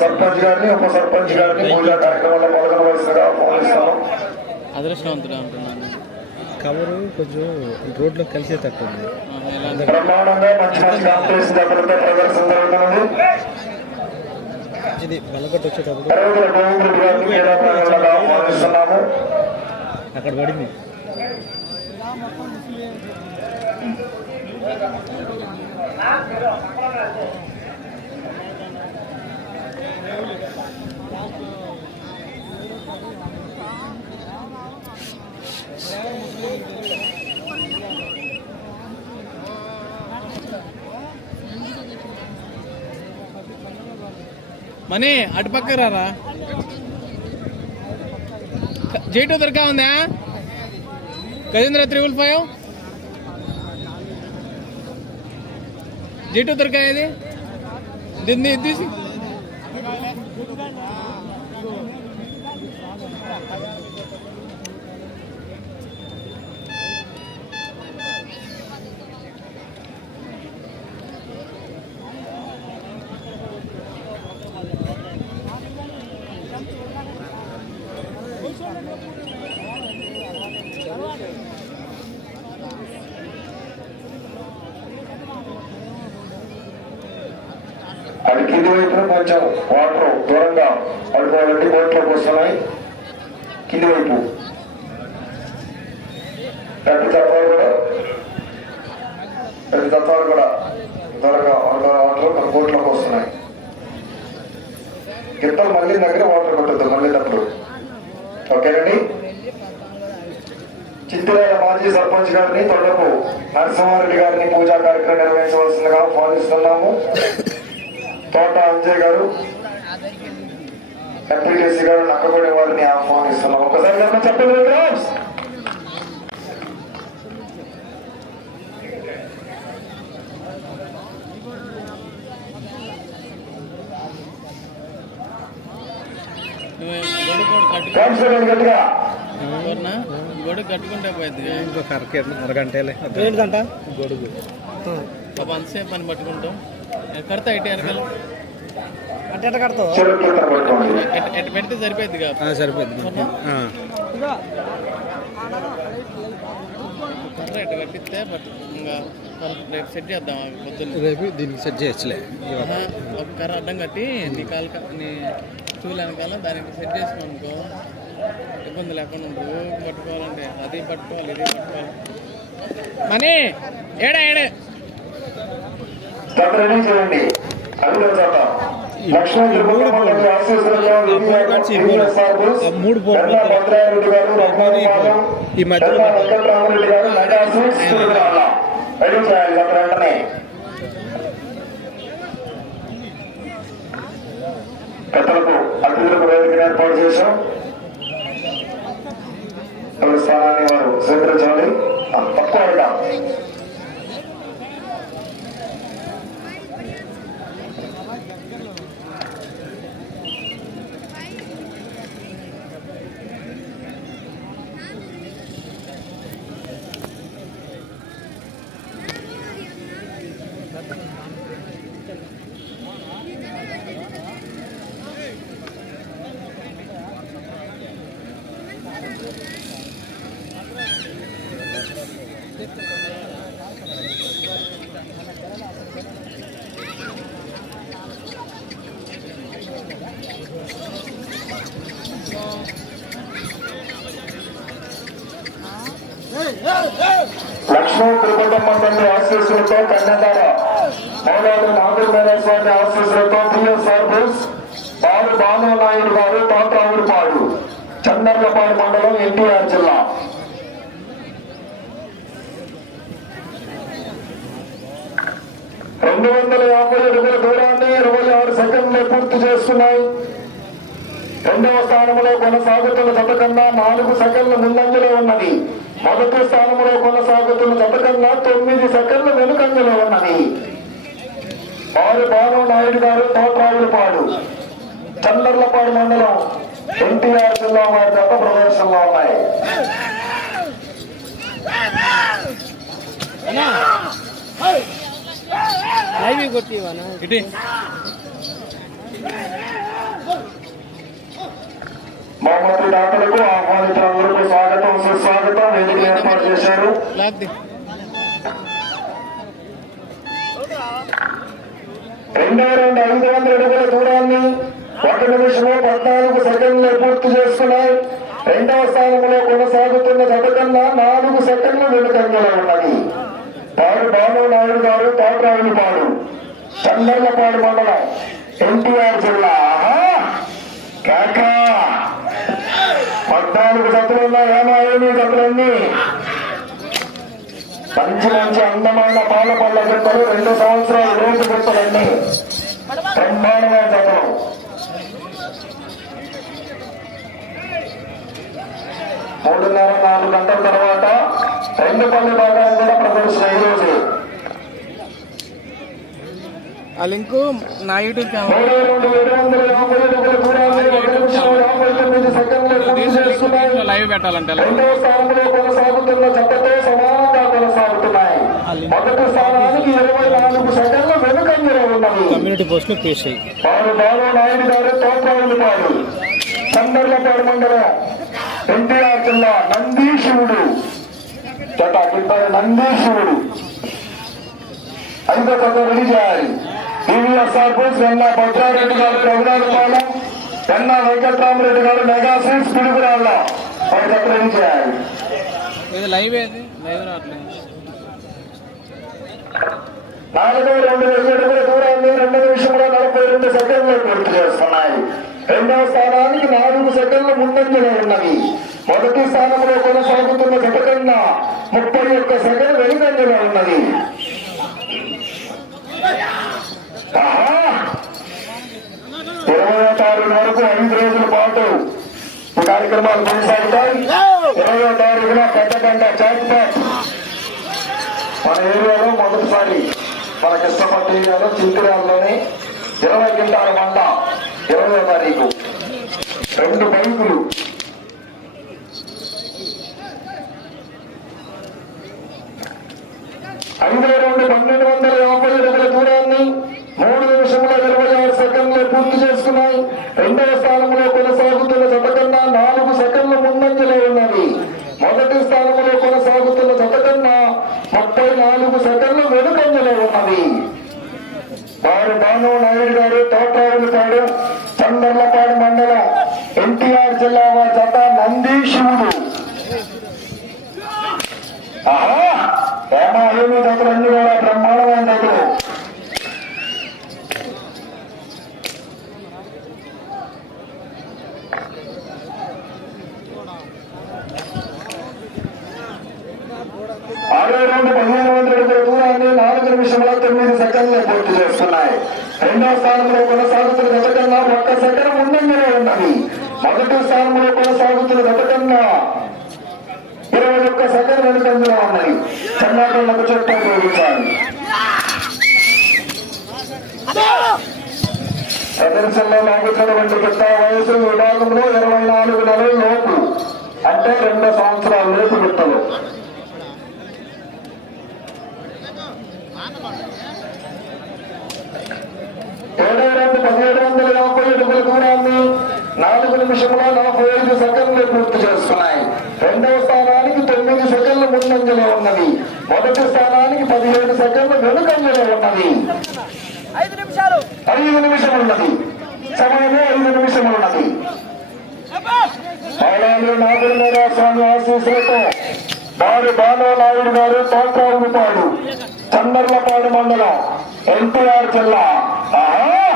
సర్పంచ్ గారిని ఉప సర్పంచ్ గారిని పూజా కార్యక్రమంలో పాల్గొనవలసిందిగా ఆహ్వానిస్తున్నాం అదృష్టవంతుడు అంటున్నాను. కవరు కొంచెం రోడ్లో బ్రహ్మాండంగా మంచి మంచి కాంపిటీషన్ ప్రదర్శన జరుగుతున్నది ఇది బలగొట్టు వచ్చేటప్పుడు ఆహ్వానిస్తున్నాము అక్కడ పడింది. మనీ అటు పక్క రారా? జేటూ దొరకా ఉందా? Gajendra triple five? జేటూ దొరకా ఇది? దీన్ని ఇది తీసి. కొంచెం వాటర్ దూరంగా పడుకోవాలంటే బోట్లోకి వస్తున్నాయి. కింది వైపు. రెండు తత్వాలు కూడా. రెండు తత్వాలు కూడా దూరంగా వాటర్ మన బోట్లోకి వస్తున్నాయి. గిట్టలు మళ్ళీ దగ్గర వాటర్ కొట్టద్దు మళ్ళీ తప్పుడు. ఓకేనండి? చిత్తిరాల మాజీ సర్పంచ్ గారిని తొడకు నరసింహారెడ్డి గారిని పూజా కార్యక్రమం నిర్వహించవలసిందిగా ఆహ్వానిస్తున్నాము. తోట అంజయ్ గారు ఎంపీటీసీ గారు నక్కగొడే వారిని ఆహ్వానిస్తున్నాం. ఒకసారి చెప్పండి విక్రమ్స్. నువ్వు గొడుగు గట్టిగా. కట్టుకుంటే పోయింది ఇంకొక అరకే అరగంటలే. గొడుగు అంతసేపు పని పట్టుకుంటాం. కడతా ఇటు వెనకాల అంటే ఎట్ట కడతావు? చెరుకు కీర్తన పట్టుకోండి ఎట్- ఎట్ పెడితే సరిపోద్ది కదా. సరిపోయింది ఆ. కర్ర ఎటు కట్టిస్తే బట్ ఇంకా రేపు సెట్ చేద్దాం పొద్దున్న. రేపు దీనికి సెట్ చేయొచ్చులే. ఒక కర్ర అడ్డం కట్టి నీ కాలు నీ చూలు వెనకాల దానికి సెట్ చేసుకో అనుకో ఇబ్బంది లేకుండా ఉంటుంది పట్టుకోవాలంటే అది పట్టుకోవాలి ఇది పట్టుకోవాలి. మనీ ఏడా ఏడే. గత రెడీ చేయండి విజయ సార్బుస్, మూడు ఈ మధ్యలో రెడీ చేయాలి వెంటనే. పెద్దలకు అతిథులకు వేదిక ఏర్పాటు చేశాం. స్థానాన్ని వారు స్వీకరించాలి? తక్కువ అడగా మండలి ఆశీస్సులతో కన్యదార మౌలాడు నాగేంద్ర స్వామి ఆశీస్సులతో పిఎస్ఆర్ సర్వీస్ బాలు భాను నాయుడు గారు తోటరావుడిపాడు చందర్లపాడు మండలం ఎన్టీఆర్ జిల్లా రెండు వందల యాభై అడుగుల దూరాన్ని ఇరవై ఆరు సెకండ్లు పూర్తి చేస్తున్నాయి. రెండవ స్థానంలో కొనసాగుతున్న జత కన్నా నాలుగు సెకండ్ల ముందంజలో ఉన్నది. మొదటి స్థానంలో కొనసాగుతున్న జత కన్నా తొమ్మిది సెకండ్ల వెనుకంజలో ఉన్నది. వారు భాను నాయుడు గారు తోట్రావులపాడు చందర్లపాడు మండలం ఎన్టీఆర్ జిల్లా వారి జత ప్రదర్శనలో ఉన్నాయి. లైవ్ కొట్టి బహుమతి దాతలకు ఆహ్వానితుల అందరికీ స్వాగతం సుస్వాగతం. వేదిక ఏర్పాటు చేశారు. రెండో రెండు ఐదు వందల అడుగుల దూరాన్ని ఒక నిమిషము పద్నాలుగు సెకండ్లు పూర్తి చేసుకున్నాయి రెండవ స్థానంలో కొనసాగుతున్న జత కన్నా నాలుగు సెకండ్లు వెనుకంజలో ఉన్నది. పాడు బాలు నాయుడు గారు తోటరావులపాడు చందర్లపాడు మండలం ఎన్టీఆర్ జిల్లా! కాకా పద్నాలుగు జతలు ఉన్నాయి ఏమి జతలన్నీ మంచి మంచి అందమైన పాల పళ్ళ జతలు రెండు సంవత్సరాల లోపు జతలన్నీ బ్రహ్మాండమైన జతలు మూడున్నర నాలుగు గంటల తర్వాత రెండు పళ్ళు భాగాలు కూడా ప్రదర్శన ఈరోజు ఆ లింకు నా యూట్యూబ్ ఛానల్. లైవ్ పెట్టాలంటే కమ్యూనిటీ పేస్ట్ చందర్లపాడు మండలం ఎన్టీఆర్ జిల్లా నందీశివుడు నందీశివుడు ఐదో కథ రెడీ చేయాలి టీవీఎస్ఆర్ బోస్ వెన్నా భద్రారెడ్డి గారు రఘునాథపాలెం వెన్నా వెంకట్రామరెడ్డి గారు మెగా సీట్స్ పిడుగురాళ్ళ వారి రెడీ చేయాలి. నాలుగో రెండు అడుగుల దూరాన్ని రెండు నిమిషంలో నలభై రెండు సెకండ్లు పూర్తి చేస్తున్నాయి. రెండవ స్థానానికి నాలుగు సెకండ్లు ముందంజలో ఉన్నవి. మొదటి స్థానంలో కొనసాగుతున్న కన్నా ముప్పై ఒక్క సెకండ్ వెనుకంజలో ఉన్నది! ఇరవై తారీఖు వరకు ఐదు రోజుల పాటు కార్యక్రమాలు కొనసాగుతాయి. ఇరవై తారీఖున పెద్దగంట చాక్పాట్ మన ఏరియాలో మొదటిసారి మన కృష్ణపట్ట ఏరియాలో చింతరాల్లోనే ఇరవై గింటాల మండ ఇరవై తారీఖు. రెండు బైకులు ఐదో రెండు పన్నెండు వందల యాభై అడుగుల దూరాన్ని మూడు నిమిషముల ఇరవై ఆరు సెకండ్లు పూర్తి చేసుకున్నాయి రెండవ స్థానంలో కొనసాగుతున్న జత కన్నా నాలుగు సెకండ్ల ముందంజలో ఉన్నది మొదటి స్థానంలో కొనసాగుతున్న జత కన్నా ముప్పై నాలుగు సెకండ్లు వెనుకంజలో ఉన్నది వారు భాను నాయుడు గారు తోటరావులపాడు చందర్లపాడు మండలం ఎన్టీఆర్ జిల్లా వారి జత నందీశివుడు ఆహా ఏమా ఏమి జతలు అన్ని కూడా బ్రహ్మాండమైన జతలు అరవై రెండు పదిహేను వందల అడుగుల దూరాన్ని నాలుగు నిమిషముల తొమ్మిది సెకండ్లు పూర్తి చేస్తున్నాయి రెండో స్థానంలో కొనసాగుతున్న గత కన్నా ఒక్క సెకండ్ ముందంజలో ఉన్నది మొదటి స్థానంలో కొనసాగుతున్న ఘటకంగా ఇరవై ఒక్క సెకండ్ వెనుకంజలో ఉన్నది. చెన్నాటోళ్ళకు చట్టం ఉపయోగించాలి ప్రదర్శనలో లాగుతున్నటువంటి కొత్త వయసు విభాగంలో ఇరవై నాలుగు నెలల లోపు అంటే రెండు సంవత్సరాల లోపు గిట్టలు ఏడు రెండు పదిహేడు వందల యాభై అడుగుల దూరాన్ని నాలుగు నిమిషముల నలభై ఐదు సెకండ్లు పూర్తి చేస్తున్నాయి. రెండవ స్థానానికి తొమ్మిది సెకండ్ల ముందంజలో ఉన్నది. మొదటి స్థానానికి పదిహేడు సెకండ్లు వెనుకంజలో ఉన్నది. ఐదు నిమిషాలు. ఐదు నిమిషములు ఉన్నది సమయము ఐదు నిమిషములు ఉన్నది స్వామి ఆశీస్సులతో వారి బాలో నాయుడు గారు తోటరావుపాడు చందర్లపాడు మండలం ఎన్టీఆర్ జిల్లా ఆహా!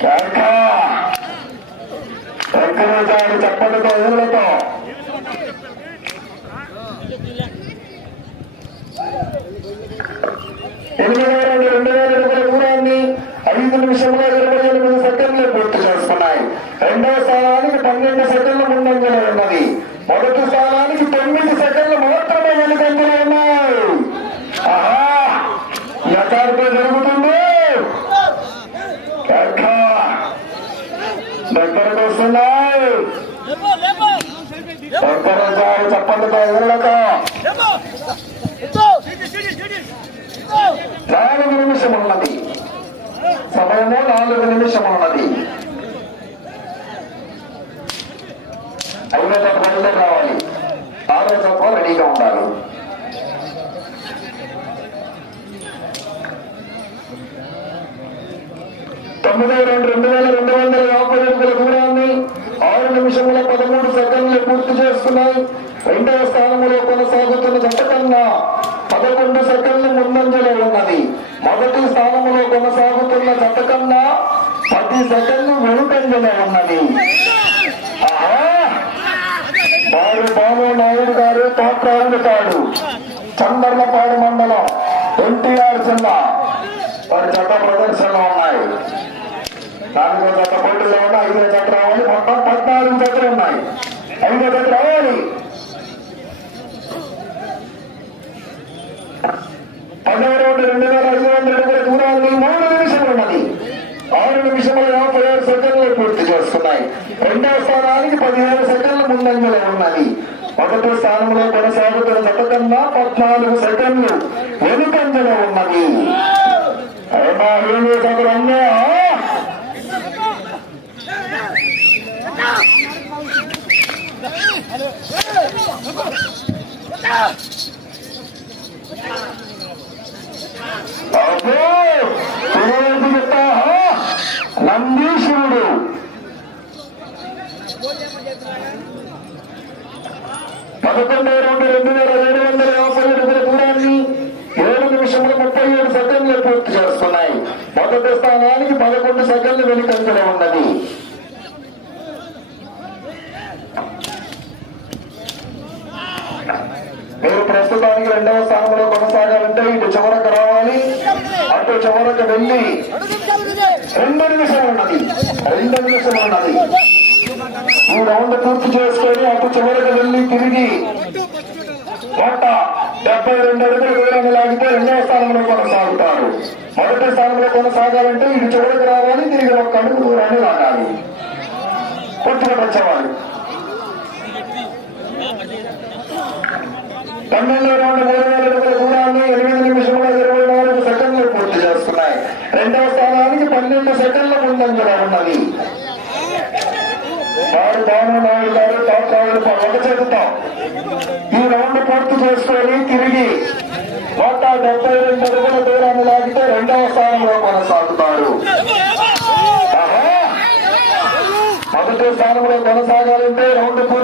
కేక! ఎక్కడేసాడు చెప్పలతో ఎదులతో నాలుగు నిమిషం ఉన్నది సమయము నాలుగు నిమిషం ఉన్నది ఐదో తప్ప రావాలి. ఆరో తప్ప రెడీగా ఉండాలి. తొమ్మిది రెండు రెండు వేల రెండు వందల యాభై ఎనిమిది దూరాన్ని ఆరు నిమిషంలో పదమూడు సెకండ్లు పూర్తి చేస్తున్నాయి. రెండవ స్థానంలో కొనసాగుతున్న జంట పదకొండు సెకండ్లు ముందంజలో ఉన్నది. మొదటి స్థానంలో కొనసాగుతున్న జత కన్నా పది సెకండ్లు వెనుకంజలో ఉన్నది. వారు బాబు నాయుడు గారు తోట్రావుతాడు చందర్లపాడు మండలం ఎన్టీఆర్ జిల్లా. వారి చట్ట ప్రదర్శనలో ఉన్నాయి. నాలుగో జత పోటీలో ఉన్న ఐదో జత రావాలి. మొత్తం పద్నాలుగు జతలు ఉన్నాయి. ఐదో జత రావాలి. పదహారు రోడ్డు రెండు వేల ఐదు వందల అడుగుల దూరాన్ని మూడు నిమిషములు ఉన్నది. ఆరు నిమిషముల యాభై ఆరు సెకండ్లు పూర్తి చేస్తున్నాయి. రెండవ స్థానానికి పదిహేను సెకండ్లు ముందంజలో ఉన్నది. మొదటి స్థానంలో కొనసాగుతున్న జత పద్నాలుగు సెకండ్లు వెనుకంజలో ఉన్నది. అయినా నందీశ్వరుడు పదకొండు రెండు రెండు వేల ఏడు వందల యాభై అడుగుల దూరాన్ని ఏడు నిమిషముల ముప్పై ఏడు సెకండ్లు పూర్తి చేస్తున్నాయి మొదటి స్థానానికి పదకొండు సెకండ్లు వెనుకంజలో ఉన్నది మీరు ప్రస్తుతానికి రెండవ స్థానంలో కొనసాగాలంటే ఇటు చివరకు రావాలి అటు చివరకు వెళ్ళి రెండు నిమిషాలు ఉన్నది ఉన్నది. ఈ రౌండ్ పూర్తి చేసుకొని అటు చివరికి వెళ్ళి తిరిగి కోట డెబ్బై రెండు అడుగుల దూరం లాగితే రెండవ స్థానంలో కొనసాగుతారు. మొదటి స్థానంలో కొనసాగాలంటే ఇటు చివరికి రావాలి తిరిగి ఒక్క అడుగు దూరాన్ని లాగాలి. కొట్టుకు వచ్చేవాళ్ళు పన్నెండు రౌండ్ మూడు వేల అడుగుల దూరాన్ని ఎనిమిది నిమిషముల ఇరవై నాలుగు సెకండ్లు పూర్తి చేస్తున్నాయి. రెండవ స్థానానికి పన్నెండు సెకండ్ల ముందంజలో ఉన్నది వారు భాను నాయుడు గారు టాప్ ఒక చెబుతాం ఈ రౌండ్ పూర్తి చేసుకొని తిరిగి నూట డెబ్బై రెండు అడుగుల దూరాన్ని లాగితే రెండవ స్థానంలో కొనసాగుతారు. మొదటి స్థానంలో కొనసాగాలంటే రౌండ్ పూర్తి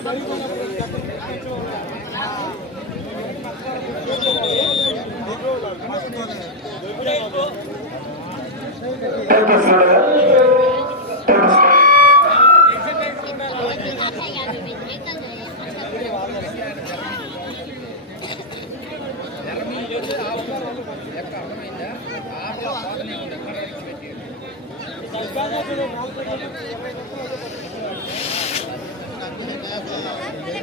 Thank you, sir.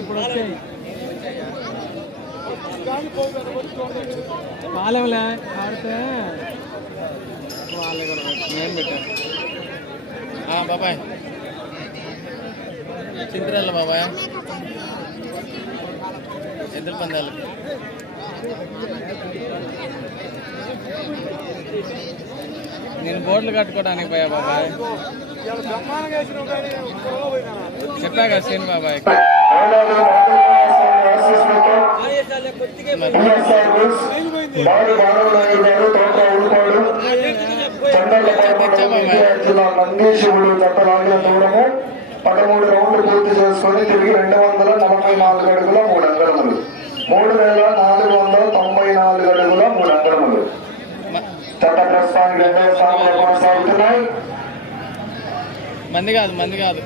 ఇప్పుడు వచ్చాయి. వాళ్ళేమలే ఆడితే. వాళ్ళే కూడా నేను పెట్టాను బాబాయ్. చింతరెళ్ళ బాబాయ్. ఎదురు పందాలు? నేను బోర్డులు కట్టుకోవడానికి పోయా బాబాయ్. చెప్పా కదా సీన్ బాబాయ్ మూడవది ఆశీస్సులతో నందీశివుడు జట్టలాగిన దూరము పదమూడు రౌండ్లు పూర్తి చేసుకొని తిరిగి రెండు వందల నలభై నాలుగు అడుగుల మూడు అంగరములు మూడు వేల నాలుగు వందల తొంభై నాలుగు అడుగుల మూడు అంగరములు చట్ట ప్రస్తుతానికి రెండవ స్థానంలో కొనసాగుతున్నాయి. మంది కాదు మంది కాదు.